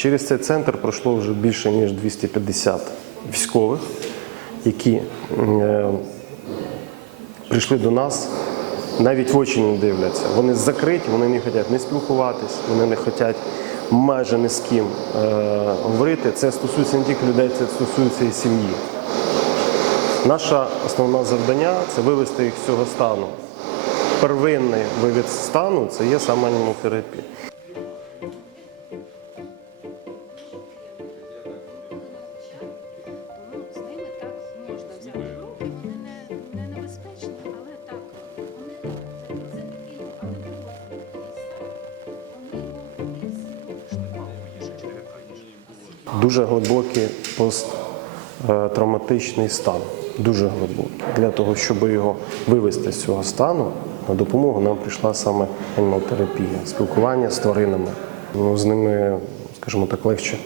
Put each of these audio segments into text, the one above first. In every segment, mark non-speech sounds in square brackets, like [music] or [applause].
Через цей центр пройшло вже більше ніж 250 військових, які е, прийшли до нас, навіть в очі не дивляться. Вони закриті, вони не хочуть не спілкуватись, вони не хочуть майже ні з ким е, говорити. Це стосується не тільки людей, це стосується і сім'ї. Наше основне завдання це вивести їх з цього стану. Первинний вивід стану це є саме анімотерапія. Дуже глибокий посттравматичний стан. Дуже глибокий. Для того, щоб його вивести з цього стану, на допомогу нам прийшла саме анімалтерапія, спілкування з тваринами. Ну, з ними, скажімо так, легше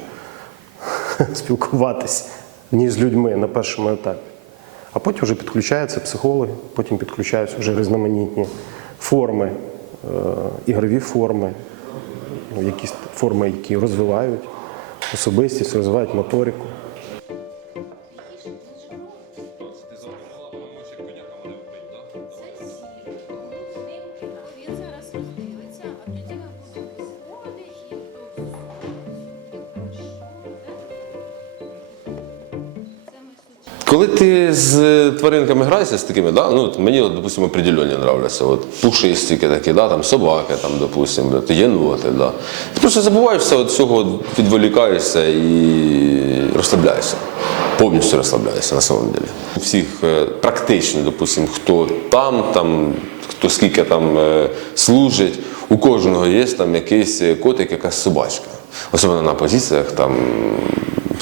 [laughs] спілкуватись, ніж з людьми на першому етапі. А потім вже підключаються психологи, потім підключаються вже різноманітні форми, е, ігрові форми, ну, якісь форми, які розвивають особистість, розвивають моторику. Коли ти з тваринками граєшся з такими, да? ну, мені, от, допустимо, определенні нравляться. От, пушистики такі, да? там, собаки, там, допустимо, от, єноти. Да? Ти просто забуваєшся від цього, відволікаєшся і розслабляєшся. Повністю розслабляєшся на самом деле. Всіх е, практично, допустимо, хто там, там, хто скільки там е, служить, у кожного є там якийсь котик, якась собачка. Особливо на позиціях там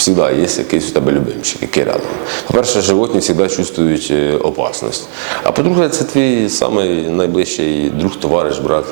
завжди є якийсь у тебе любимчик, який рядом. По-перше, животні завжди чувствують е, опасність. А по-друге, це твій самий найближчий друг, товариш, брат.